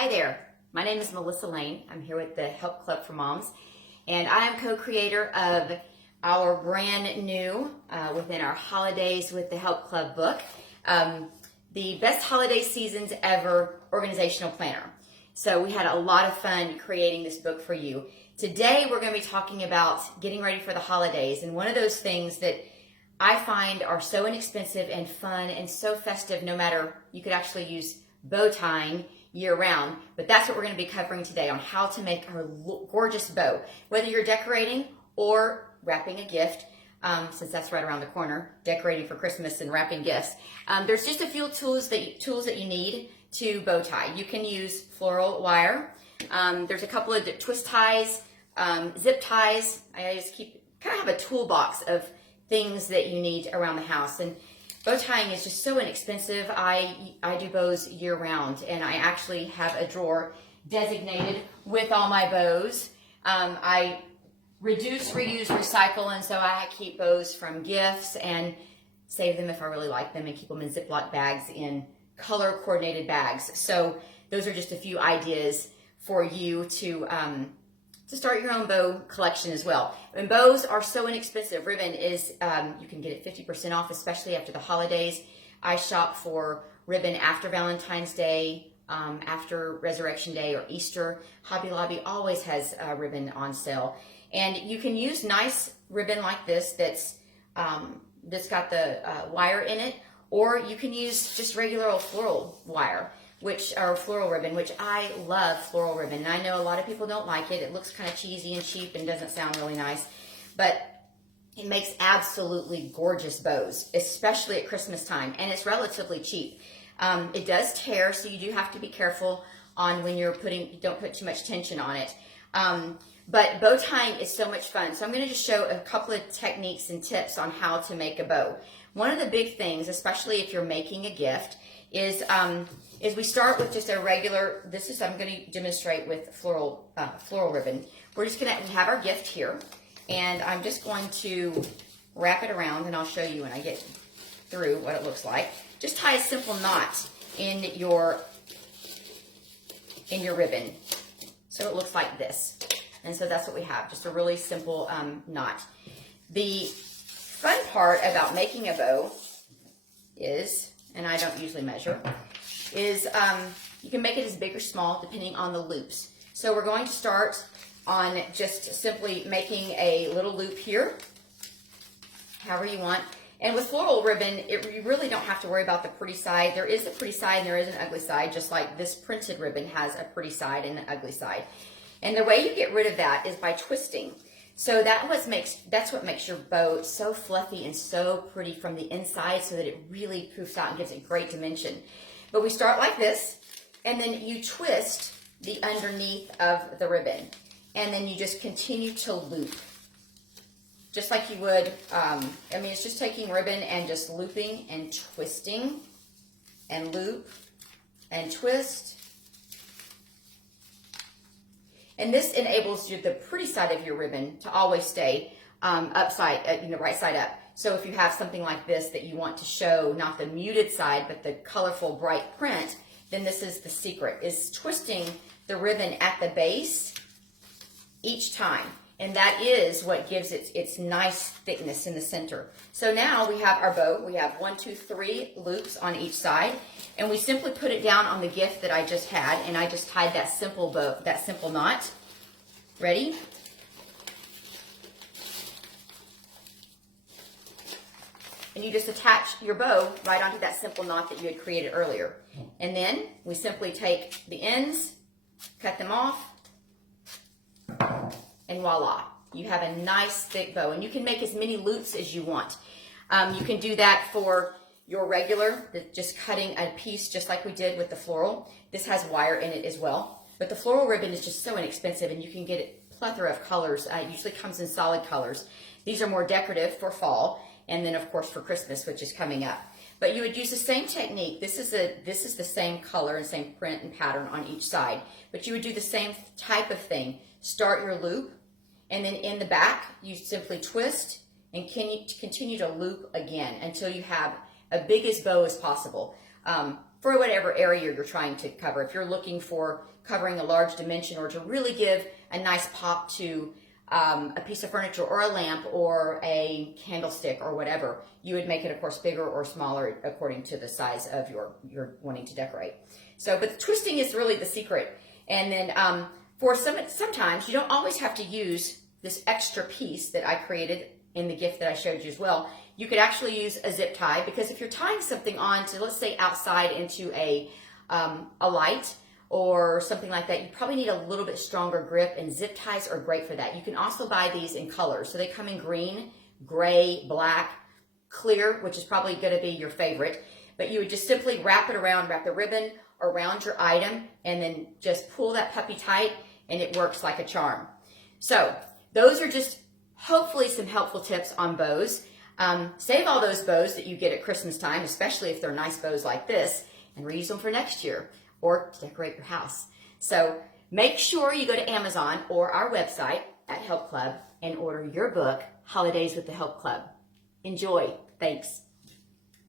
Hi there, my name is Melissa Lane. I'm here with the Help Club for Moms, and I am co-creator of our brand new, within our Holidays with the Help Club book, the Best Holiday Seasons Ever Organizational Planner. So we had a lot of fun creating this book for you. Today we're going to be talking about getting ready for the holidays, and one of those things that I find are so inexpensive and fun and so festive, no matter, you could actually use bow tying year-round, but that's what we're going to be covering today, on how to make a gorgeous bow, whether you're decorating or wrapping a gift, since that's right around the corner, decorating for Christmas and wrapping gifts. There's just a few tools that you need to bow tie. You can use floral wire. There's a couple of twist ties, zip ties. I just kind of have a toolbox of things that you need around the house. And bow tying is just so inexpensive. I do bows year round, and I actually have a drawer designated with all my bows. I reduce, reuse, recycle, and so I keep bows from gifts and save them if I really like them, and keep them in Ziploc bags, in color coordinated bags. So those are just a few ideas for you to start your own bow collection as well. And bows are so inexpensive. Ribbon is, you can get it 50% off, especially after the holidays. I shop for ribbon after Valentine's Day, after Resurrection Day or Easter. Hobby Lobby always has ribbon on sale. And you can use nice ribbon like this that's got the wire in it, or you can use just regular old floral wire, floral ribbon, which I love floral ribbon. And I know a lot of people don't like it. It looks kind of cheesy and cheap and doesn't sound really nice, but it makes absolutely gorgeous bows, especially at Christmas time, and it's relatively cheap. It does tear, so you do have to be careful on when you don't put too much tension on it. But bow tying is so much fun. So I'm going to just show a couple of techniques and tips on how to make a bow. One of the big things, especially if you're making a gift, is we start with just a regular, I'm going to demonstrate with floral ribbon. We're just going to have our gift here, and I'm just going to wrap it around, and I'll show you when I get through what it looks like. Just tie a simple knot in your ribbon, so it looks like this. And so that's what we have, just a really simple knot. The fun part about making a bow is, and I don't usually measure, is you can make it as big or small depending on the loops. So we're going to start on just simply making a little loop here, however you want. And with floral ribbon, you really don't have to worry about the pretty side. There is a pretty side and there is an ugly side, just like this printed ribbon has a pretty side and an ugly side. And the way you get rid of that is by twisting. So that's what makes your bow so fluffy and so pretty from the inside, so that it really poofs out and gives it great dimension. But we start like this, and then you twist the underneath of the ribbon, and then you just continue to loop, just like you would. It's just taking ribbon and just looping and twisting, and loop and twist. And this enables the pretty side of your ribbon to always stay right side up. So if you have something like this that you want to show not the muted side, but the colorful, bright print, then this is the secret, is twisting the ribbon at the base each time. And that is what gives it its nice thickness in the center. So now we have our bow. We have 1, 2, 3 loops on each side. And we simply put it down on the gift that I just had, and I just tied that simple knot. Ready? And you just attach your bow right onto that simple knot that you had created earlier. And then we simply take the ends, cut them off, and voila, you have a nice thick bow. And you can make as many loops as you want. You can do that for your regular, just cutting a piece just like we did with the floral. This has wire in it as well. But the floral ribbon is just so inexpensive, and you can get a plethora of colors. It usually comes in solid colors. These are more decorative for fall, and then of course for Christmas, which is coming up. But you would use the same technique. This is the same color and same print and pattern on each side. But you would do the same type of thing. Start your loop, and then in the back, you simply twist and continue to loop again until you have a big as bow as possible. for whatever area you're trying to cover. If you're looking for covering a large dimension or to really give a nice pop to a piece of furniture or a lamp or a candlestick or whatever, you would make it, of course, bigger or smaller according to the size of you're wanting to decorate. So, but twisting is really the secret. And then sometimes you don't always have to use this extra piece that I created in the gift that I showed you as well. You could actually use a zip tie, because if you're tying something on to, let's say, outside into a light or something like that, you probably need a little bit stronger grip, and zip ties are great for that. You can also buy these in colors. So they come in green, gray, black, clear, which is probably going to be your favorite. But you would just simply wrap the ribbon around your item, and then just pull that puppy tight, and it works like a charm. So those are just hopefully some helpful tips on bows. Save all those bows that you get at Christmas time, especially if they're nice bows like this, and reuse them for next year or to decorate your house. So make sure you go to Amazon or our website at Help Club and order your book, Holidays with the Help Club. Enjoy. Thanks.